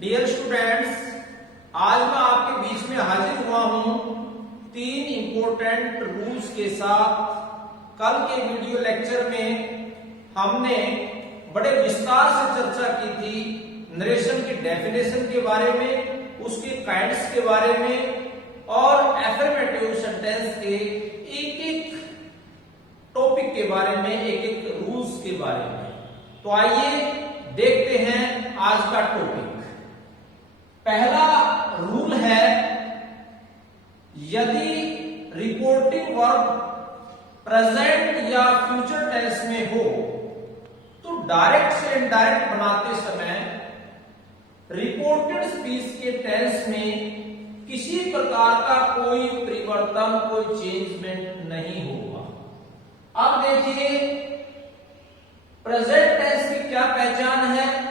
Dear students, आज मैं आपके बीच में हाजिर हुआ हूं 3 इंपॉर्टेंट रूल्स के साथ। कल के वीडियो लेक्चर में हमने बड़े विस्तार से चर्चा की थी नरेशन की डेफिनेशन के बारे में, उसके काइंड्स के बारे में और एफर्मेटिव सेंटेंस के एक-एक टॉपिक के बारे में, एक-एक रूल्स के बारे में। तो आइए देखते हैं आज का टॉपिक। पहला रूल है, यदि रिपोर्टिंग वर्ब प्रेजेंट या फ्यूचर टेंस में हो तो डायरेक्ट से इनडायरेक्ट बनाते समय रिपोर्टेड स्पीच के टेंस में किसी प्रकार का कोई परिवर्तन, कोई चेंजमेंट नहीं होगा। अब देखिए प्रेजेंट टेंस की क्या पहचान है।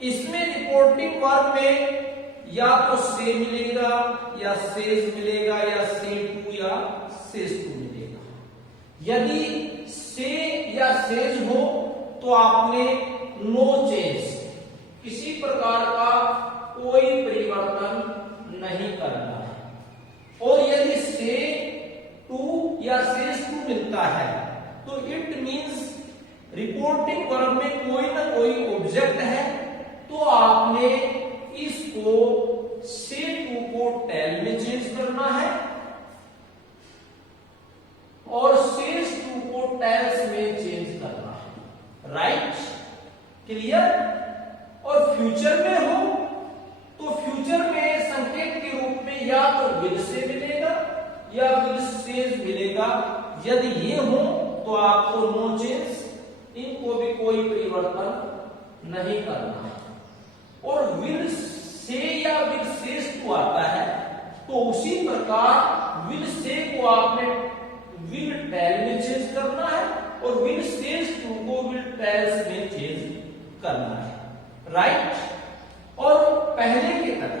इसमें रिपोर्टिंग वर्ब में या तो से मिलेगा या सेज मिलेगा या से टू या सेज टू मिलेगा। यदि से या सेज हो तो आपने नो चेंज, किसी प्रकार का कोई परिवर्तन नहीं करना है। और यदि से टू या सेज टू मिलता है तो इट मींस रिपोर्टिंग वर्ब में कोई ना कोई ऑब्जेक्ट है, तो आपने इसको से टू को टेल में चेंज करना है और सेज टू को टेल्स में चेंज करना है। Right, clear. और फ्यूचर में हो तो फ्यूचर में संकेत के रूप में या तो विल से मिलेगा या विल सेज मिलेगा। यदि ये हो तो आपको नो चेंज, इनको भी कोई परिवर्तन नहीं करना है। और विल से या विल सेज टू आता है तो उसी प्रकार विल से को आपने विल टेल में चेंज करना है और विल सेज टू को विल टेल्स में चेंज करना है। राइट। और पहले की तरह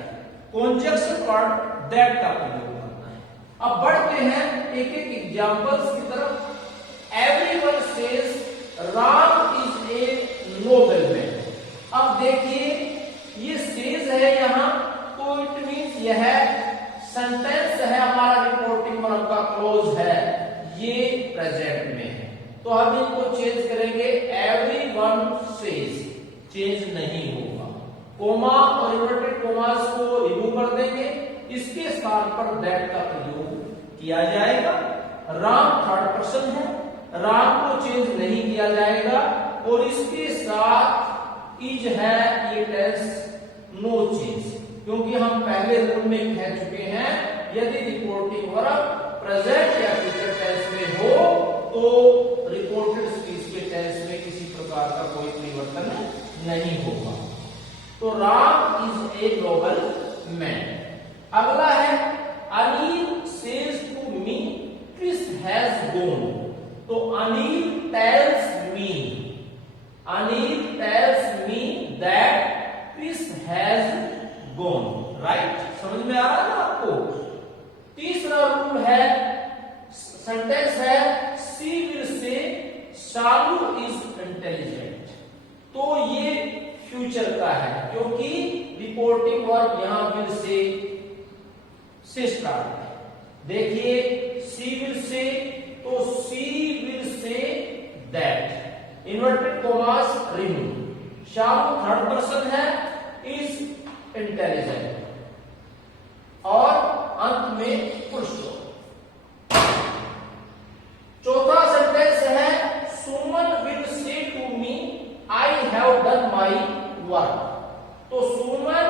कॉन्जक्शन वर्ड दैट का प्रयोग करना है। अब बढ़ते हैं एक एक एग्जांपल्स की तरफ। Everyone says Ram is a noble man. अब देखिए ये सेज है यहां, तो इट मींस यह सेंटेंस है, हमारा रिपोर्टिंग वर्ब का क्लोज है, ये प्रेजेंट में है, तो हम इनको चेंज करेंगे। एवरीवन सेज चेंज नहीं होगा। कोमा और इन्वर्टेड कोमास को रिमूव कर देंगे, इसके स्थान पर दैट का प्रयोग किया जाएगा। राम थर्ड पर्सन है, राम को चेंज नहीं किया जाएगा और इसके साथ इज है, ये टेंस नो चेंज, क्योंकि हम पहले रूल में कह चुके हैं यदि रिपोर्टिंग वर्ब प्रेजेंट या फ्यूचर टेंस में हो तो रिपोर्टेड स्पीच के टेंस में किसी प्रकार का कोई परिवर्तन नहीं होगा। तो Ram is a noble man. अगला है Anil says to me Chris has gone. तो Anil tells me that Chris has gone. Right, समझ में आ रहा है ना आपको। तीसरा रूल है, सेंटेंस है सी विल से शालू इज इंटेलिजेंट। तो ये फ्यूचर का है क्योंकि रिपोर्टिंग वर्ब यहां विल से स्टार्ट है। देखिए सी विल से, तो she will say that, inverted commas remove. Shalu third person है, इज इंटेलिजेंट और अंत में फुल स्टॉप। चौथा सेंटेंस है Suman will say to me I have done my work. तो Suman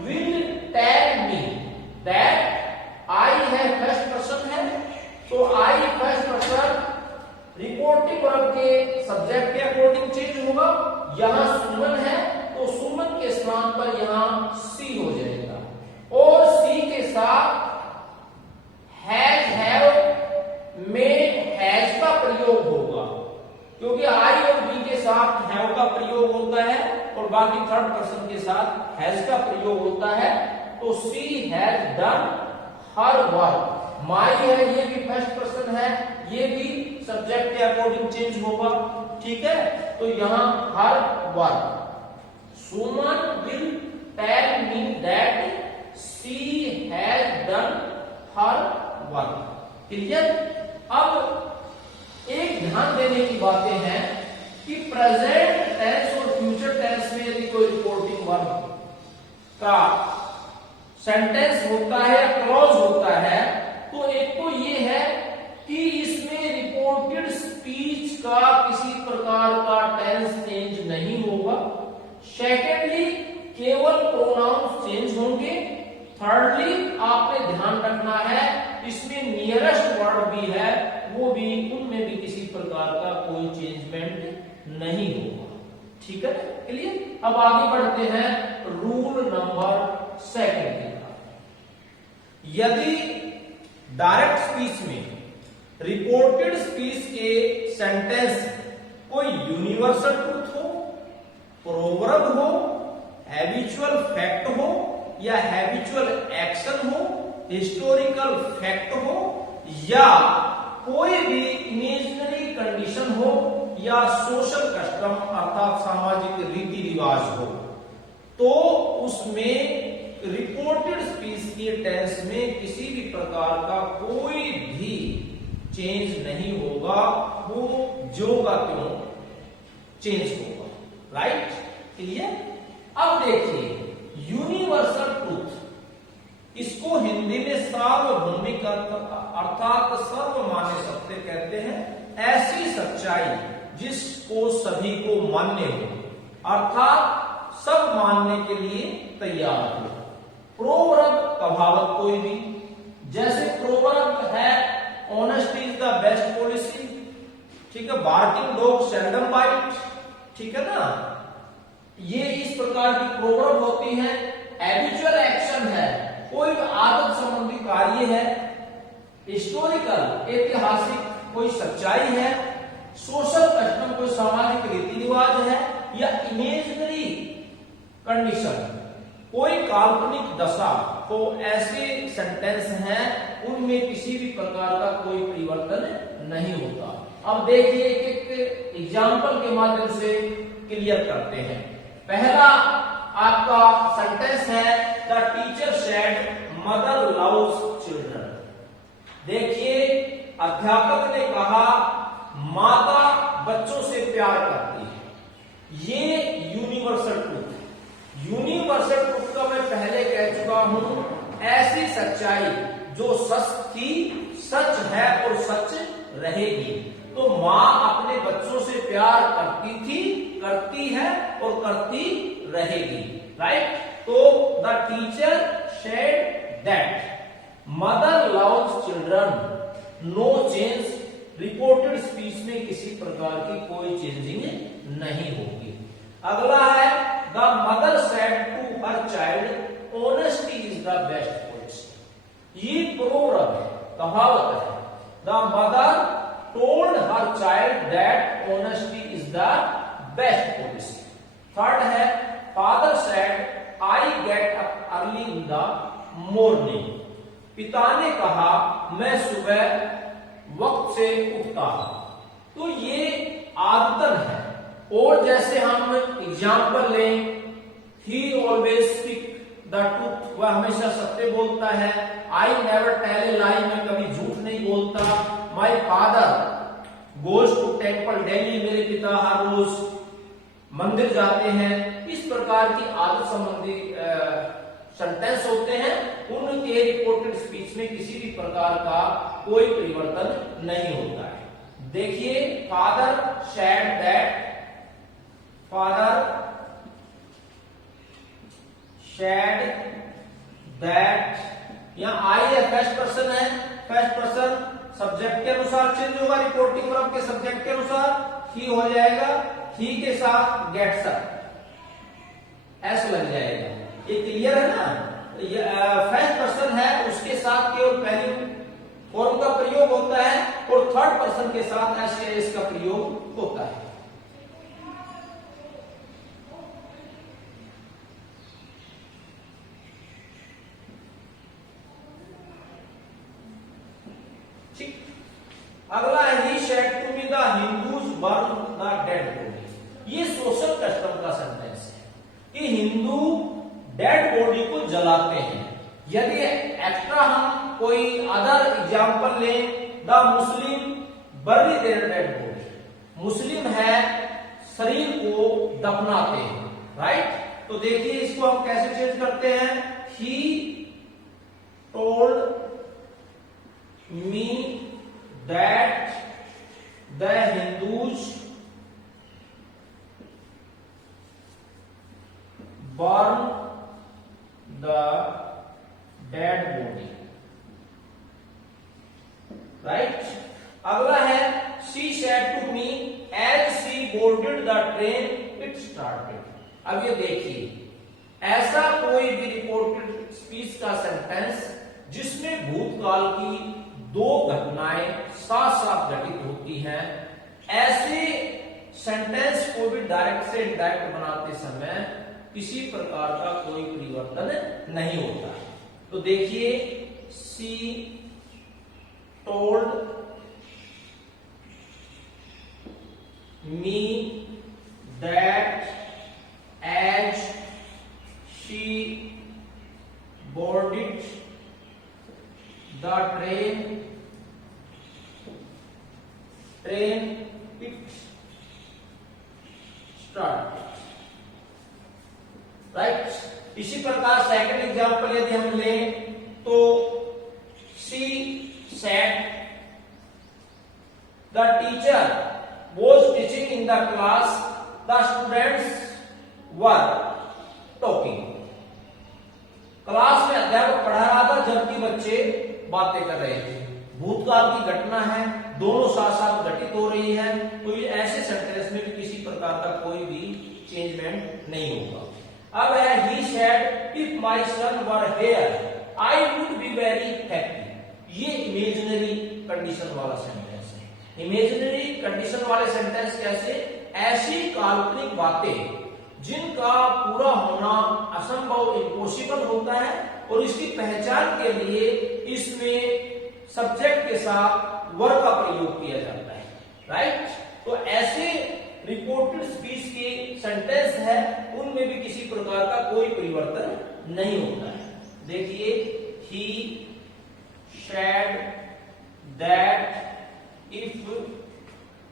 will tell me that I है first person है, तो I first person reporting verb के सब्जेक्ट के अकॉर्डिंग चेंज होगा। यहां सुमन है तो सुमन के स्थान पर यहां सी हो जाएगा और सी के साथ हैज, हैव में हैज का प्रयोग होगा, क्योंकि आई और बी के साथ हैव का प्रयोग होता है और बाकी थर्ड पर्सन के साथ हैज का प्रयोग होता है। तो सी हैज डन हर वर्क। माई है, ये भी फर्स्ट पर्सन है, ये भी सब्जेक्ट के अकॉर्डिंग चेंज होगा। ठीक है, तो यहां her work Suman will tell me that she has done her work. Clear. अब एक ध्यान देने की बातें हैं कि प्रेजेंट टेंस और फ्यूचर टेंस में यदि कोई रिपोर्टिंग वर्ब का सेंटेंस होता है या क्लॉज होता है, तो एक तो ये है कि इसमें रिपोर्टेड स्पीच का किसी प्रकार का टेंस चेंज नहीं होगा। सेकेंडली, केवल प्रोनाउंस चेंज होंगे। थर्डली, आपने ध्यान रखना है इसमें नियरेस्ट वर्ड भी है, वो भी, उनमें भी किसी प्रकार का कोई चेंजमेंट नहीं होगा। ठीक है, क्लियर। अब आगे बढ़ते हैं रूल नंबर सेकंड की तरफ। यदि डायरेक्ट स्पीच में रिपोर्टेड स्पीच के सेंटेंस कोई यूनिवर्सल ट्रूथ हो, प्रोवर्ब हो, हैबिचुअल फैक्ट हो या हैबिचुअल एक्शन हो, हिस्टोरिकल फैक्ट हो या कोई भी इमेजिनरी कंडीशन हो या सोशल कस्टम अर्थात सामाजिक रीति रिवाज हो, तो उसमें रिपोर्टेड स्पीच के टेंस में किसी भी प्रकार का कोई भी चेंज नहीं होगा, वो जो का त्यों चेंज होगा। Right, clear. अब देखिए यूनिवर्सल ट्रूथ, इसको हिंदी में सार्वभौमिक अर्थात सर्वमान्य सत्य कहते हैं। ऐसी सच्चाई जिसको सभी को मान्य हो, अर्थात सब मानने के लिए तैयार हो। प्रोवर्ब का भावक कोई भी, जैसे प्रोवर्ब है honesty is the best policy, ठीक है, बार्किंग डॉग सेल्डम बाइट, ठीक है ना, ये इस प्रकार की प्रोवर्ब होती है। हैबिचुअल एक्शन है, कोई आदत संबंधी कार्य है। हिस्टोरिकल, ऐतिहासिक कोई सच्चाई है। सोशल कस्टम, कोई सामाजिक रीति रिवाज है। या इमेजिनरी कंडीशन, कोई काल्पनिक दशा, तो ऐसे सेंटेंस हैं उनमें किसी भी प्रकार का कोई परिवर्तन नहीं होता। अब देखिए एक एग्जाम्पल के माध्यम से क्लियर करते हैं। पहला आपका सेंटेंस है the teacher said mother loves children. देखिए अध्यापक ने कहा माता बच्चों से प्यार करती है। ये यूनिवर्सल ट्रूथ है। यूनिवर्सल ट्रूथ का मैं पहले कह चुका हूं, ऐसी सच्चाई जो सच थी, सच है और सच रहेगी। तो माँ अपने बच्चों से प्यार करती थी, करती है और करती रहेगी। राइट, तो the teacher said that mother loves children, no change. Reported speech में किसी प्रकार की कोई चेंजिंग नहीं होगी। अगला है the mother said to her child honesty is the best policy. ये प्रोवर्ब है, कहावत है। The mother told her child that honesty is the best policy. Third है father said I get up early in the morning. पिता ने कहा मैं सुबह वक्त से उठता हूं। तो ये आदतन है। और जैसे हम एग्जाम्पल लें, ही ऑलवेज स्पीक द ट्रूथ, वह हमेशा सत्य बोलता है। आई नेवर टेल ए लाई, मैं कभी झूठ नहीं बोलता। My father goes to temple daily, मेरे पिता हर रोज मंदिर जाते हैं। इस प्रकार की आदत संबंधी सेंटेंस होते हैं, उनके रिपोर्टेड स्पीच में किसी भी प्रकार का कोई परिवर्तन नहीं होता है। देखिए father said that, father said that, यहां आई है फर्स्ट पर्सन है। फर्स्ट पर्सन सब्जेक्ट के अनुसार चेंज होगा, रिपोर्टिंग वर्ब के सब्जेक्ट के अनुसार ही हो जाएगा। ही के साथ गेट्स अप, एस लग जाएगा। ये क्लियर है ना। फर्स्ट पर्सन है, उसके साथ केवल पहली फॉर्म का प्रयोग होता है और थर्ड पर्सन के साथ एस या एस का प्रयोग होता है। ठीक, अगला है he said to me the Hindus burn the dead body. ये सोशल कस्टम का सेंटेंस है। कि हिंदू डेड बॉडी को जलाते हैं। यदि एक्स्ट्रा हम कोई अदर एग्जांपल लें, द मुस्लिम बरी देयर डेड बॉडी, मुस्लिम है शरीर को दफनाते हैं, राइट। तो देखिए इसको हम कैसे चेंज करते हैं, he told me that the Hindus burn the dead body, right। अगला है she said to me as she boarded the train it started। अब ये देखिए, ऐसा कोई भी रिपोर्टेड स्पीच का सेंटेंस जिसमें भूतकाल की दो घटनाएं साथ साथ घटित होती हैं, ऐसे सेंटेंस को भी डायरेक्ट से इनडायरेक्ट बनाते समय किसी प्रकार का कोई परिवर्तन नहीं होता। तो देखिए, she told me that as she boarded the train it started, right. इसी प्रकार सेकंड एग्जांपल यदि हम लें तो she said the teacher was teaching in the class, the students were talking. Class में अध्यापक पढ़ा रहा था जबकि बच्चे बातें कर रहे थे। भूतकाल की घटना है, दोनों साथ साथ घटित हो रही है, तो ये ऐसे सेंटेंस में भी किसी प्रकार का कोई भी चेंजमेंट नहीं होगा। अब है he said if my son were here I would be very happy। ये इमेजिनरी कंडीशन वाला सेंटेंस है। इमेजिनरी कंडीशन वाले सेंटेंस कैसे, ऐसी काल्पनिक बातें जिनका पूरा होना असंभव, इम्पॉसिबल होता है, और इसकी पहचान के लिए इसमें सब्जेक्ट के साथ वर्ब का प्रयोग किया जाता है, राइट। तो ऐसे रिपोर्टेड स्पीच के सेंटेंस है, उनमें भी किसी प्रकार का कोई परिवर्तन नहीं होता है। देखिए, he said that if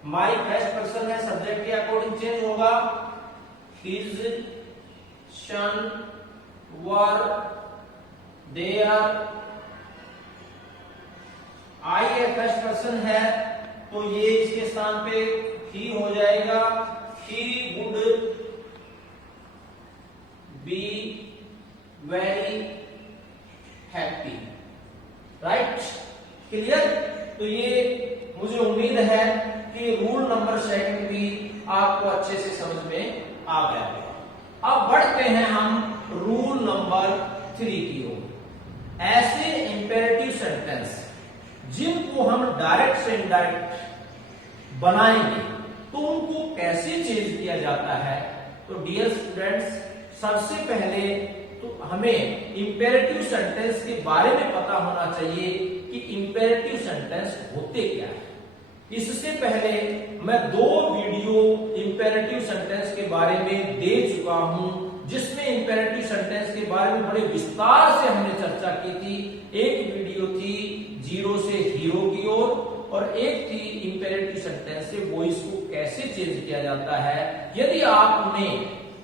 my first person है, सब्जेक्ट के अकॉर्डिंग चेंज होगा, his son were there, I first person है तो ये इसके स्थान पे ही हो जाएगा, he would be very happy, right। Clear. तो ये मुझे उम्मीद है कि रूल नंबर सेकंड भी आपको अच्छे से समझ में आ गया। अब बढ़ते हैं हम रूल नंबर 3 की ओर। ऐसे इंपेरेटिव सेंटेंस जिनको हम डायरेक्ट से इनडायरेक्ट बनाएंगे तो उनको कैसे चेंज किया जाता है। तो डियर स्टूडेंट्स, सबसे पहले तो हमें इंपेरेटिव सेंटेंस के बारे में पता होना चाहिए कि इंपेरेटिव सेंटेंस होते क्या है। इससे पहले मैं 2 वीडियो इंपेरेटिव सेंटेंस के बारे में दे चुका हूं, जिसमें इंपेरेटिव सेंटेंस के बारे में बड़े विस्तार से हमने चर्चा की थी। एक वीडियो थी 0 से हीरो की ओर, और एक थी इंपेरेटिव सेंटेंस से वॉइस को कैसे चेंज किया जाता है। यदि आपने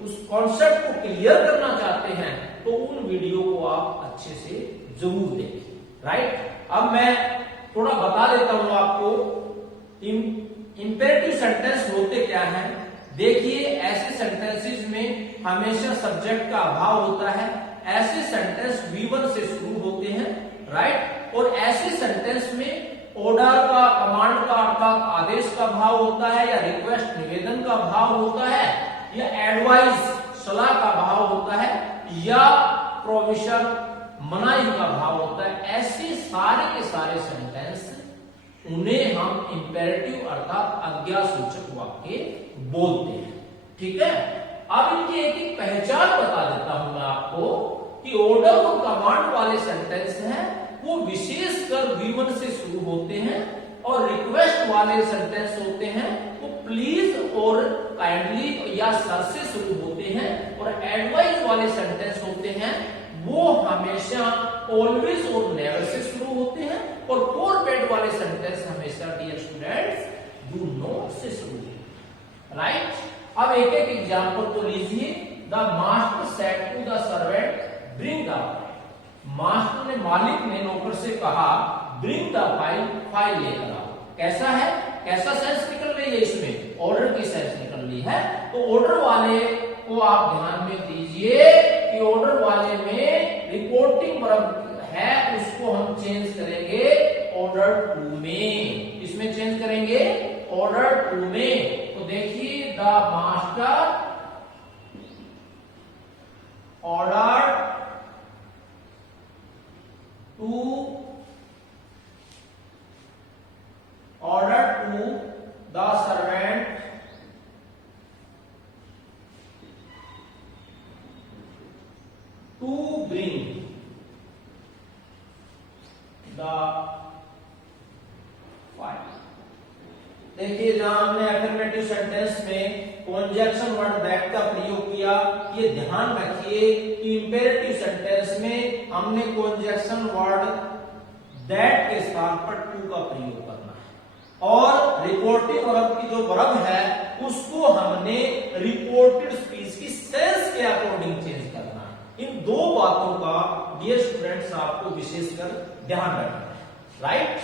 उस कॉन्सेप्ट को क्लियर करना चाहते हैं तो उन वीडियो को आप अच्छे से जरूर देखें, राइट। अब मैं थोड़ा बता देता हूं आपको इंपेरेटिव सेंटेंस होते क्या हैं। देखिए, ऐसे सेंटेंसेस में हमेशा सब्जेक्ट का अभाव होता है। ऐसे सेंटेंस V1 से शुरू होते हैं, राइट। और ऐसे सेंटेंस में ऑर्डर का, कमांड का अर्थात आदेश का भाव होता है, या रिक्वेस्ट निवेदन का भाव होता है, या एडवाइस सलाह का भाव होता है, या प्रोविजन मनाही का भाव होता है। ऐसे सारे के सारे सेंटेंस, उन्हें हम इंपेरेटिव अर्थात आज्ञा सूचक वाक्य बोलते हैं, ठीक है। अब इनकी एक एक पहचान बता देता हूं मैं आपको कि ऑर्डर और कमांड वाले सेंटेंस हैं वो विशेषकर V1 से शुरू होते हैं, और रिक्वेस्ट वाले सेंटेंस होते हैं वो प्लीज और काइंडली या सर से शुरू होते हैं, और एडवाइस वाले सेंटेंस होते हैं वो हमेशा ऑलवेज और नेवर से शुरू होते हैं, और फॉरवर्ड वाले सेंटेंस हमेशा डियर स्टूडेंट्स डू नॉट से शुरू होते हैं। राइट, अब एक एक एग्जांपल तो लीजिए। The master said to the servant bring the file. Master ने, मालिक ने नौकर से कहा ब्रिंग द फाइल, फाइल लेकर आओ। कैसा है, कैसा सेंस निकल रही है इसमें, ऑर्डर की सेंस निकल रही है। तो ऑर्डर वाले को आप ध्यान में दीजिए कि ऑर्डर वाले में रिपोर्टिंग वर्ब है, उसको हम चेंज करेंगे ऑर्डर टू में। इसमें चेंज करेंगे ऑर्डर टू में। तो देखिए the master order to the servant to bring the file. देखिए जहां हमने अफर्मेटिव सेंटेंस में कॉन्जक्शन वर्ड दैट का प्रयोग किया, ये ध्यान रखिए कि इंपेरेटिव सेंटेंस में हमने कॉन्जक्शन वर्ड दैट के स्थान पर टू का प्रयोग करना है, और रिपोर्टिंग वर्ब की जो वर्ब है उसको हमने रिपोर्टेड स्पीच की सेंस के अकॉर्डिंग चेंज करना है। इन दो बातों का डियर स्टूडेंट्स आपको विशेषकर ध्यान रखना है। राइट,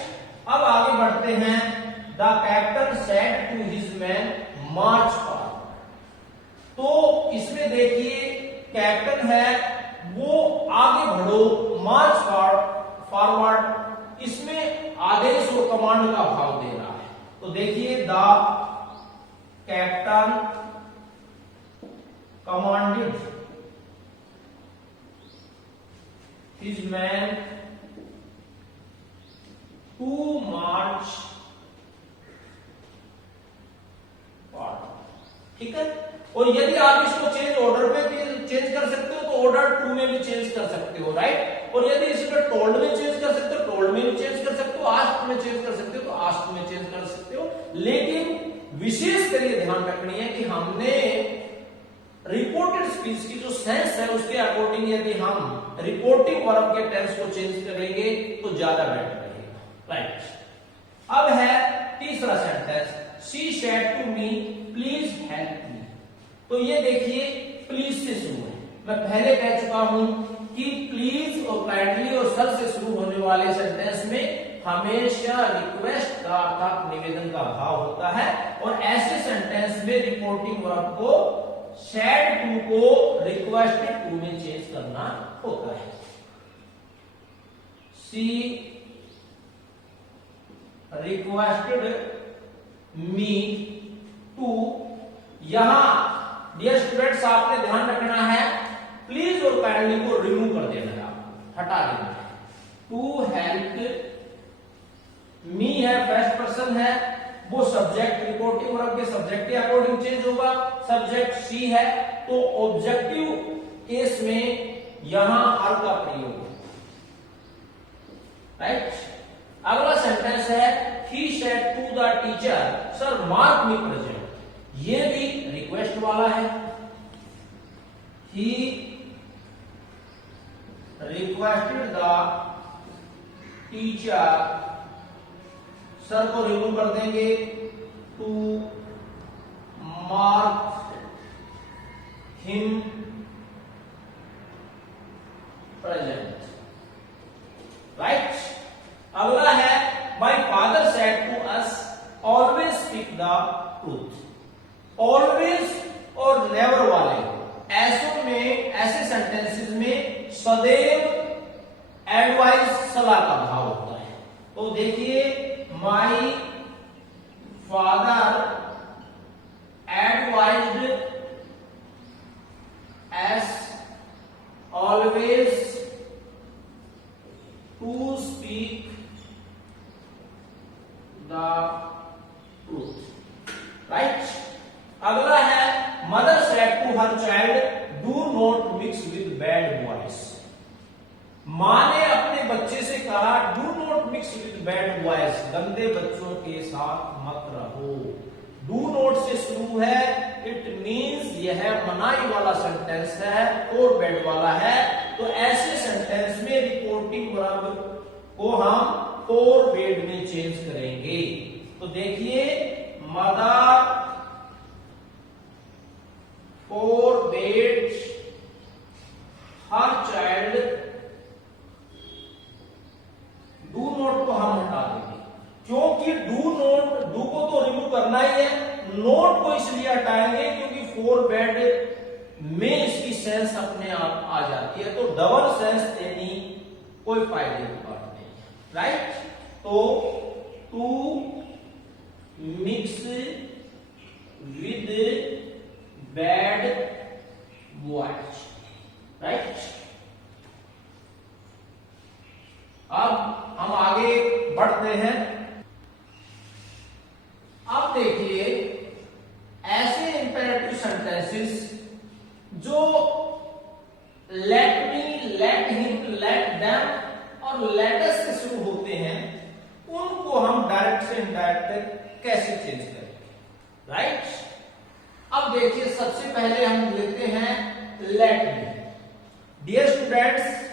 अब आगे बढ़ते हैं। The captain said to his man march forward. तो इसमें देखिए कैप्टन है वो आगे बढ़ो, मार्च फॉरवर्ड, इसमें आदेश और कमांड का भाव दे रहा है। तो देखिए the captain commanded his man to march forward. ठीक है, और यदि आप इसको चेंज ऑर्डर में भी चेंज कर सकते हो तो ऑर्डर टू में भी चेंज कर सकते हो। राइट, और यदि इसको टोल्ड में चेंज कर सकते हो, टोल्ड में भी चेंज कर सकते हो, आस्क्ड में चेंज कर सकते हो तो आस्क्ड में चेंज कर सकते हो। लेकिन विशेष कर ये ध्यान रखनी है कि हमने रिपोर्टेड स्पीच की जो सेंस है उसके अकॉर्डिंग यदि हम रिपोर्टिंग वर्ब के टेंस को चेंज करेंगे तो ज्यादा बेटर रहेगा। राइट, अब है तीसरा sentence, she said to me please help me. तो ये देखिए प्लीज से शुरू है। मैं पहले कह चुका हूं कि प्लीज और काइंडली और सर से शुरू होने वाले सेंटेंस में हमेशा रिक्वेस्ट का अर्थात निवेदन का भाव होता है, और ऐसे सेंटेंस में रिपोर्टिंग वर्ब को सेड टू को रिक्वेस्टेड टू में चेंज करना होता है। शी रिक्वेस्टेड मी टू, यहां डियर स्टूडेंट्स आपने ध्यान रखना है प्लीज और काइंडली को रिमूव कर देना है, हटा देना है। टू हेल्प मी है, फर्स्ट पर्सन है, वो सब्जेक्ट रिपोर्टिंग वर्ब के सब्जेक्ट के अकॉर्डिंग चेंज होगा। सब्जेक्ट शी है तो ऑब्जेक्टिव केस में यहां हर का प्रयोग है। राइट, अगला सेंटेंस है he said to the teacher sir mark me present. ये भी रिक्वेस्ट वाला है। He requested the teacher, sir को रिमूव कर देंगे, to mark him present. Right, अगला है my father said to us always speak the truth. Always और नेवर वाले ऐसों में, ऐसे सेंटेंसेस में सदैव एडवाइस सलाह का भाव होता है। तो देखिए my father advised us always to speak the truth. Right, अगला है mother said to her child do not mix with bad boys. माँ ने अपने बच्चे से कहा do not mix with bad boys, गंदे बच्चों के साथ मत रहो। डू नॉट से शुरू है, इट मीन्स यह मनाही वाला सेंटेंस है और बैड वाला है, तो ऐसे सेंटेंस में रिपोर्टिंग वर्ब को हम फोर बेड में चेंज करेंगे। तो देखिए mother four bed her child, do not को हम हटा देंगे क्योंकि डू नॉट, डू को तो रिमूव करना ही है, नोट को इसलिए हटाएंगे क्योंकि फोर बेड में इसकी सेंस अपने आप आ जाती है, तो डबल सेंस देनी कोई फायदे की बात नहीं, राइट। तो to mix with bad boys, right. अब हम आगे बढ़ते हैं। अब देखिए ऐसे इंपेरेटिव सेंटेंसेस जो let me, let him, let them और लेट अस से शुरू होते हैं, उनको हम डायरेक्ट से इनडायरेक्ट कैसे चेंज करें, राइट। अब देखिए सबसे पहले हम लेते हैं लेट मी। डियर स्टूडेंट्स,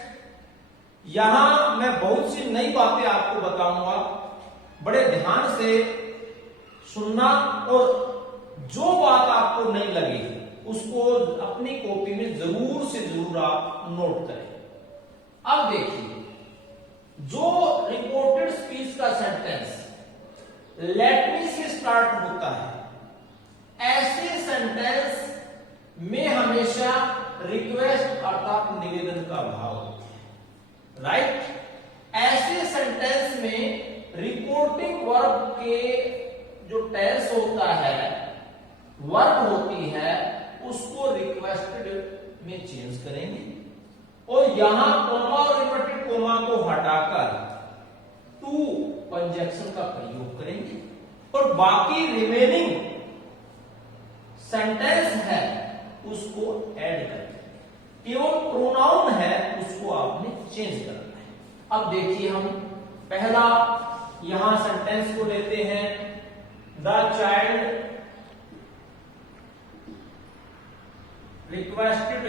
यहां मैं बहुत सी नई बातें आपको बताऊंगा, बड़े ध्यान से सुनना और जो बात आपको नहीं लगी उसको अपनी कॉपी में जरूर से जरूर आप नोट करें। अब देखिए जो रिपोर्टेड स्पीच का सेंटेंस लेट मी से स्टार्ट होता है, ऐसे सेंटेंस में हमेशा रिक्वेस्ट अर्थात निवेदन का भाव होता है, राइट। ऐसे सेंटेंस में रिपोर्टिंग वर्ब के जो टेंस होता है, वर्ब होती है, उसको रिक्वेस्टेड में चेंज करेंगे और यहां कोमा और इन्वर्टेड कोमा को हटाकर टू कंजक्शन का प्रयोग करेंगे और बाकी रिमेनिंग सेंटेंस है उसको ऐड करेंगे। केवल प्रोनाउन है उसको आपने चेंज करना है। अब देखिए हम पहला यहां सेंटेंस को लेते हैं, the child requested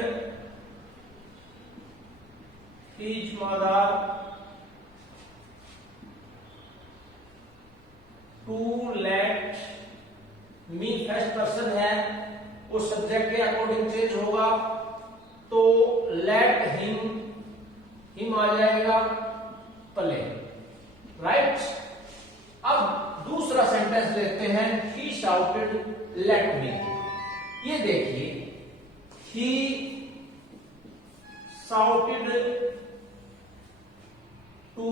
his mother to let me, first person है, उस सब्जेक्ट के अकॉर्डिंग चेंज होगा, तो let him आ जाएगा प्ले, राइट। अब दूसरा सेंटेंस लेते हैं, he shouted let me। ये देखिए he shouted to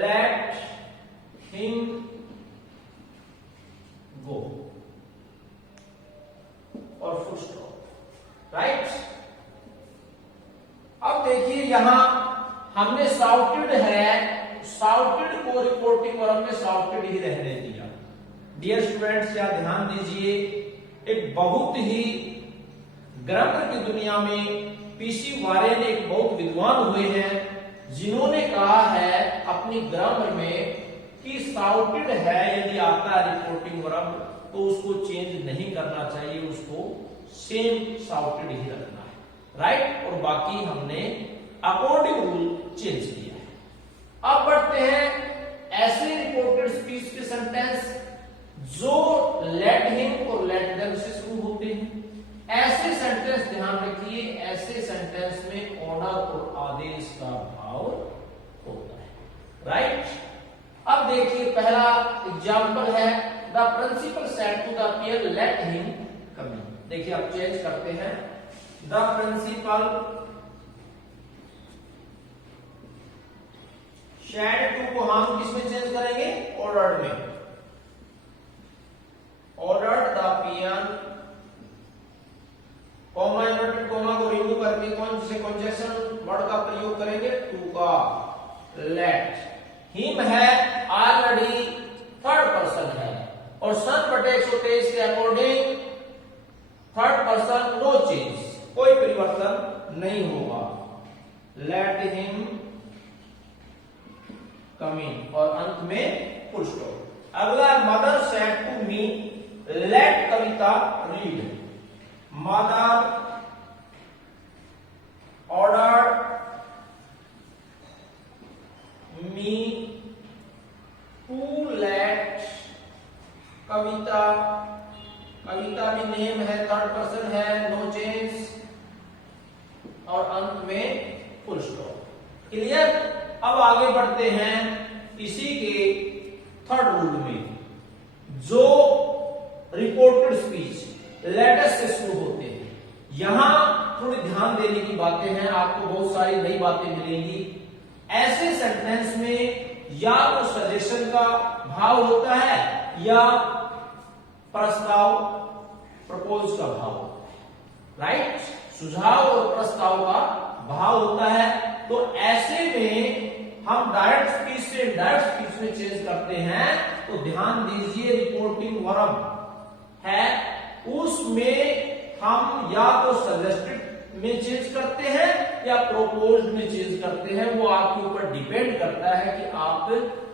let him go और फुल स्टॉप, राइट। अब देखिए यहां हमने shouted है, shouted को रिपोर्टिंग वर्ब में shouted ही रहने दिया। डियर स्टूडेंट्स क्या ध्यान दीजिए, एक बहुत ही ग्रामर की दुनिया में पीसी वारेन एक बहुत विद्वान हुए हैं जिन्होंने कहा है अपनी ग्रामर में कि शाउटेड है यदि आता है रिपोर्टिंग वर्ब तो उसको चेंज नहीं करना चाहिए, उसको सेम शाउटेड ही रखना है, राइट। और बाकी हमने अकॉर्डिंग रूल चेंज किया है। अब बढ़ते हैं ऐसे रिपोर्टेड स्पीच के सेंटेंस जो लेट हिम और लेट देम से शुरू होते हैं। ऐसे सेंटेंस ध्यान रखिए, ऐसे सेंटेंस में ऑर्डर और आदेश का भाव होता है, राइट। अब देखिए पहला एग्जांपल है, the principal said to the peer let him come in. देखिए अब चेंज करते हैं, द प्रिंसिपल शेड टू को हम किसमें चेंज करेंगे, ऑर्डर में। Order the peer, comma inverted comma को रिमूव करके कौन से कंजक्शन वर्ड का प्रयोग करेंगे, टू का, लेट। हिम है ऑलरेडी थर्ड पर्सन है और सन बटे 123 के according third person no change, कोई परिवर्तन नहीं होगा। लेट हिम कम इन, और अंत में फुल स्टॉप। अगला, mother said to me let Kavita read. Mother order me to let Kavita, Kavita भी नेम है, थर्ड पर्सन है, नो चेंज, और अंत में फुल स्टॉप। क्लियर? अब आगे बढ़ते हैं इसी के थर्ड रूल में, जो रिपोर्टेड स्पीच लेटेस्ट से शुरू होते हैं। यहां थोड़ी ध्यान देने की बातें हैं, आपको बहुत सारी नई बातें मिलेंगी। ऐसे सेंटेंस में या तो सजेशन का भाव होता है या प्रस्ताव, प्रपोज का भाव, राइट? सुझाव और प्रस्ताव का भाव होता है। तो ऐसे में हम डायरेक्ट स्पीच से इनडायरेक्ट स्पीच में चेंज करते हैं। तो ध्यान दीजिए, रिपोर्टिंग वर्ब है, उसमें हम या तो सजेस्टेड में चेंज करते हैं या प्रोपोज्ड में चेंज करते हैं। वो आपके ऊपर डिपेंड करता है कि आप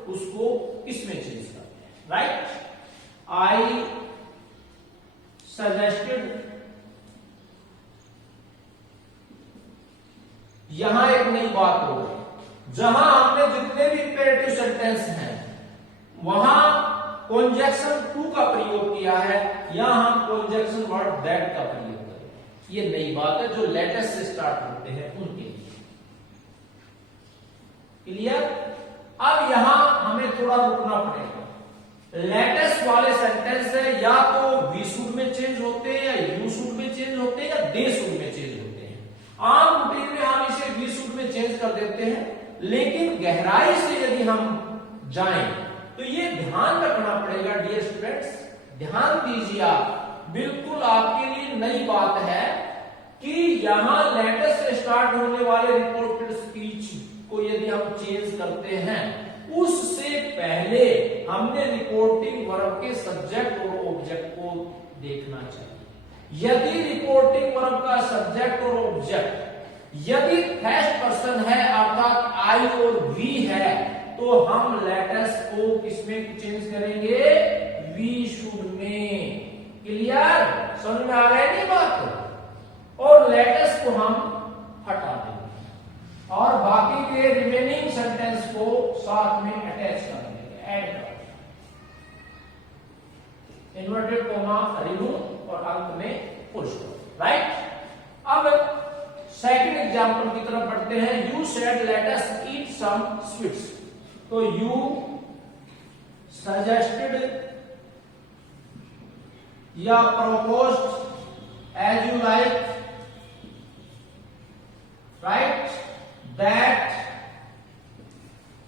उसको किस में चेंज करते हैं, राइट? आई सजेस्टेड, यहां एक नई बात हो गई, जहां हमने जितने भी इंपेरेटिव सेंटेंस हैं वहां कॉन्जक्शन टू का प्रयोग किया है, यहां हम कॉन्जक्शन वर्ड दैट का प्रयोग करेंगे। ये नई बात है जो लेटेस्ट से स्टार्ट होते हैं उनके लिए। क्लियर? अब यहां हमें थोड़ा रुकना पड़ेगा। लेटेस्ट वाले सेंटेंस है या तो वी शुड में चेंज होते हैं, या यू शुड में चेंज होते हैं, या दे शुड में चेंज होते हैं। आम रूटीन में हम इसे वी शुड में चेंज कर देते हैं, लेकिन गहराई से यदि हम जाएं तो ये ध्यान रखना पड़ेगा डियर स्टूडेंट्स, ध्यान दीजिए आप, बिल्कुल आपके लिए नई बात है कि यहां लेटेस्ट से स्टार्ट होने वाले रिपोर्टेड स्पीच को यदि हम चेंज करते हैं, उससे पहले हमने रिपोर्टिंग वर्ब के सब्जेक्ट और ऑब्जेक्ट को देखना चाहिए। यदि रिपोर्टिंग वर्ब का सब्जेक्ट और ऑब्जेक्ट यदि फर्स्ट पर्सन है अर्थात आई और वी है, तो हम लेटेस्ट को किसमें चेंज करेंगे? वी शुड में। क्लियर? समझ में आ रहा है नहीं बात? और लेटेस्ट को हम हटा देंगे और बाकी के रिमेनिंग सेंटेंस को साथ में अटैच कर देंगे, ऐड कर देंगे। इन्वर्टेड कोमा रिमूव और अंत में फुल स्टॉप, राइट? अब सेकंड एग्जांपल की तरफ बढ़ते हैं। You said let us eat some sweets. तो यू सजेस्टेड या proposed as you like, right, that.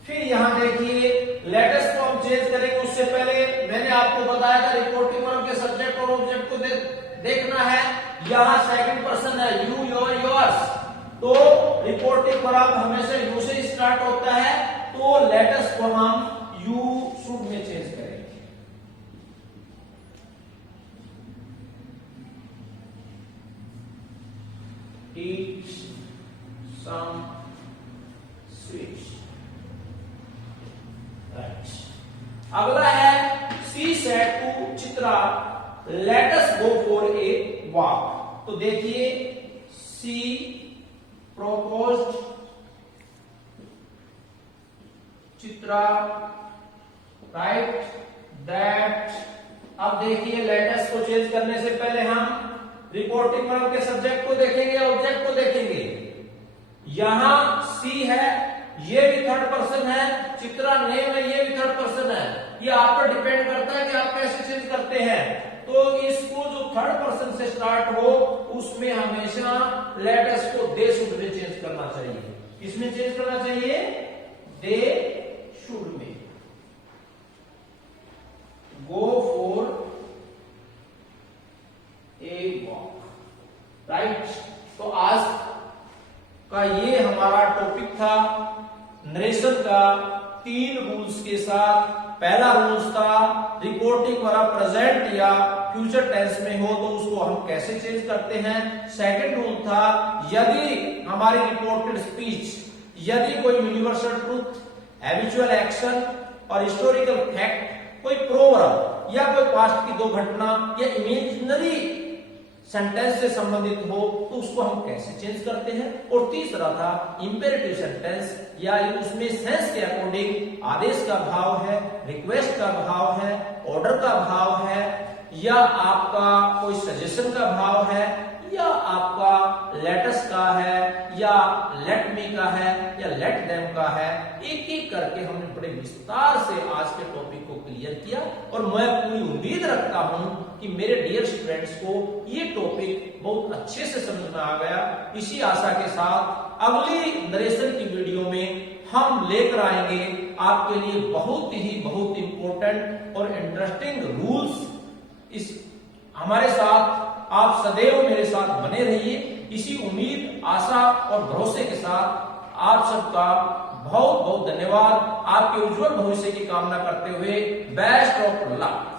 फिर यहां देखिए लेटेस्ट को हम चेंज करेंगे, उससे पहले मैंने आपको बताया था रिपोर्टिंग वर्ब के सब्जेक्ट और ऑब्जेक्ट को देखना है। यहां सेकंड पर्सन है यू, योर, योर्स, तो रिपोर्टिंग वर्ब हमेशा यू से स्टार्ट होता है, तो लेटेस्ट को हम यू शुड में चेंज करेंगे। Eat some sweets, right. अगला है she said to Chitra let us go for a walk. तो देखिए she proposed Chitra, right, that. अब देखिए लेटेस्ट को चेंज करने से पहले हम रिपोर्टिंग वर्ब के सब्जेक्ट को देखेंगे, ऑब्जेक्ट को देखेंगे। यहां सी है, ये भी थर्ड पर्सन है, चित्रा नेम है, ये भी थर्ड पर्सन है। ये आप पर डिपेंड करता है कि आप कैसे चेंज करते हैं। तो इसको जो थर्ड पर्सन से स्टार्ट हो उसमें हमेशा लेटेस्ट को दे शुड में चेंज करना चाहिए। किसमें चेंज करना चाहिए? दे शुड में। गो फॉर ए वॉक, राइट। तो आज का ये हमारा टॉपिक था नरेशन का 3 रूल्स के साथ। पहला रूल्स था रिपोर्टिंग द्वारा प्रेजेंट या फ्यूचर टेंस में हो तो उसको हम कैसे चेंज करते हैं। सेकंड रूल था यदि हमारी रिपोर्टेड स्पीच, यदि कोई यूनिवर्सल ट्रूथ, हैबिचुअल एक्शन और हिस्टोरिकल फैक्ट, कोई प्रोवर्ब या कोई पास्ट की 2 घटना या इमेजिनरी सेंटेंस से संबंधित हो तो उसको हम कैसे चेंज करते हैं। और तीसरा था इंपेरेटिव सेंटेंस, या उसमें सेंस के अकॉर्डिंग आदेश का भाव है, रिक्वेस्ट का भाव है, ऑर्डर का भाव है, या आपका कोई सजेशन का भाव है, या आपका लेटस का है, या लेट मी का है, या लेट देम का है। एक एक करके हमने बड़े विस्तार से आज के टॉपिक को क्लियर किया और मैं पूरी उम्मीद रखता हूं कि मेरे डियर स्टूडेंट्स को ये टॉपिक बहुत अच्छे से समझ में आ गया। इसी आशा के साथ अगली नरेशन की वीडियो में हम लेकर आएंगे आपके लिए बहुत इंपॉर्टेंट और इंटरेस्टिंग रूल्स। इस हमारे साथ आप सदैव मेरे साथ बने रहिए। इसी उम्मीद, आशा और भरोसे के साथ आप सबका बहुत बहुत धन्यवाद। आपके उज्जवल भविष्य की कामना करते हुए बेस्ट ऑफ लक।